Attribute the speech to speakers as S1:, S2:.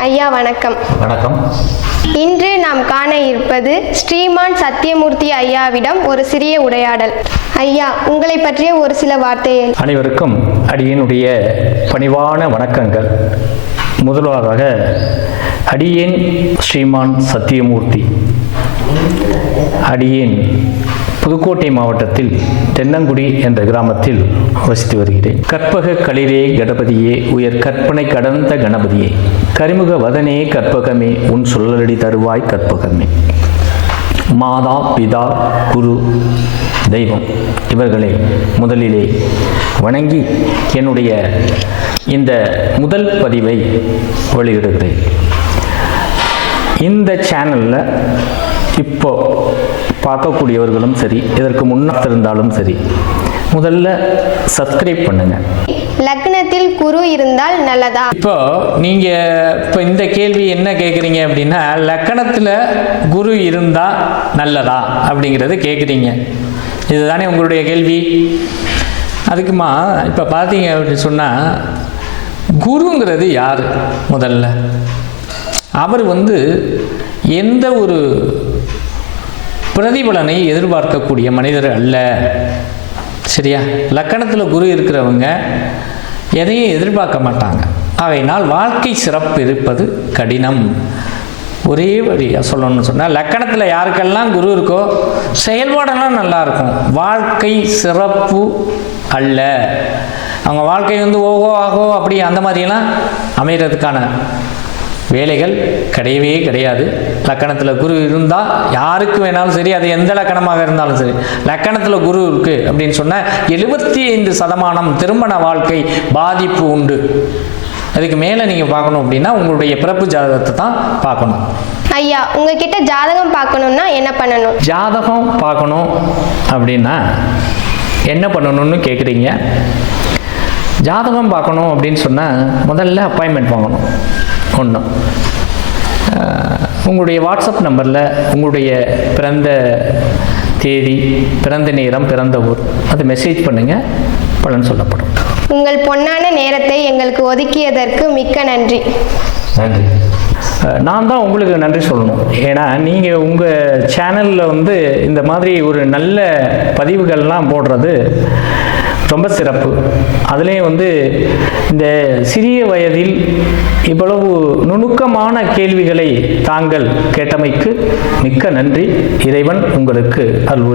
S1: ஐயா வணக்கம்.
S2: வணக்கம்.
S1: இன்று நாம் காண இருப்பது ஸ்ரீமான் சத்தியமூர்த்தி ஐயாவிடம் ஒரு சிறிய உரையாடல். ஐயா உங்களை பற்றிய ஒரு சில வார்த்தைகள்.
S2: அனைவருக்கும் அடியனுடைய பணிவான வணக்கங்கள். முதலாவதாக அடியேன் ஸ்ரீமான் சத்தியமூர்த்தி. அடியேன். புதுக்கோட்டை மாவட்டத்தில் தென்னங்குடி என்ற கிராமத்தில் வசித்து வருகிறேன். கற்பக களிரே கணபதியே உயர் கற்பனை கடந்த கணபதியே. கரிமுக வதனே கற்பகமே உன் சொல்லலடி தருவாய் கற்பகமே. மாதா பிதா குரு தெய்வம் இவர்களை முதலிலே வணங்கி என்னுடைய இந்த முதல் பதிவை வெளியிடுகிறேன். இந்த சேனலில் இப்போ பார்க்கக்கூடியவர்களும் சரி இதற்கு முன்னால் இருந்தாலும் சரி முதல்ல சப்ஸ்கிரைப் பண்ணுங்கள்
S1: லக்னத்தில் குரு இருந்தால் நல்லதா?
S3: இப்போ நீங்கள் இப்போ இந்த கேள்வி என்ன கேட்குறீங்க அப்படின்னா லக்கணத்தில் குரு இருந்தால் நல்லதா அப்படிங்கிறது கேட்குறீங்க இதுதானே உங்களுடைய கேள்வி? அதுக்குமா இப்போ பார்த்தீங்க அப்படின்னு சொன்னால் குருங்கிறது யார் முதல்ல? அவர் வந்து எந்த ஒரு பிரதிபலனை எதிர்பார்க்கக்கூடிய மனிதர் அல்ல. சரியா? லக்கணத்தில் குரு இருக்கிறவங்க எதையும் எதிர்பார்க்க மாட்டாங்க. ஆகையினால் வாழ்க்கை சிறப்பு இருப்பது கடினம். ஒரே வழியாக சொல்லணும்னு சொன்னால் லக்கணத்தில் யாருக்கெல்லாம் குரு இருக்கோ செயல்பாடெல்லாம் நல்லாயிருக்கும் வாழ்க்கை சிறப்பு அல்ல. அவங்க வாழ்க்கை வந்து ஓகோ ஆகோ அப்படி அந்த மாதிரியெல்லாம் அமைகிறதுக்கான வேலைகள் கிடையவே கிடையாது. லக்கணத்தில் குரு இருந்தால் யாருக்கு வேணாலும் சரி அது எந்த லக்கணமாக இருந்தாலும் சரி. லக்கணத்தில் குரு இருக்குது அப்படின்னு சொன்னால் எழுபத்தி ஐந்து சதமானம் திருமண வாழ்க்கை பாதிப்பு உண்டு. அதுக்கு மேலே நீங்கள் பார்க்கணும் அப்படின்னா உங்களுடைய பிறப்பு ஜாதகத்தை தான் பார்க்கணும்.
S1: ஐயா உங்ககிட்ட ஜாதகம் பார்க்கணும்னா என்ன பண்ணணும்?
S2: ஜாதகம் பார்க்கணும் அப்படின்னா என்ன பண்ணணும்னு கேட்குறீங்க ஜாதகம் பார்க்கணும் அப்படின்னு சொன்னால் முதல்ல அப்பாயின்மெண்ட் வாங்கணும். ஒன்று உங்களுடைய வாட்ஸ்அப் நம்பரில் உங்களுடைய பிறந்த தேதி பிறந்த நேரம் பிறந்த ஊர் அது மெசேஜ் பண்ணுங்கள் பலன் சொல்லப்படும்.
S1: உங்கள் பொன்னான நேரத்தை எங்களுக்கு ஒதுக்கியதற்கு மிக்க நன்றி.
S2: நன்றி. நான் தான் உங்களுக்கு நன்றி சொல்லணும். ஏன்னா நீங்கள் உங்கள் சேனலில் வந்து இந்த மாதிரி ஒரு நல்ல பதிவுகள்லாம் போடுறது ரொம்ப சிறப்பு அதுலேயும் வந்து இந்த சிறிய வயதில் இவ்வளவு நுணுக்கமான கேள்விகளை தாங்கள் கேட்டமைக்கு மிக்க நன்றி. இறைவன் உங்களுக்கு அருள்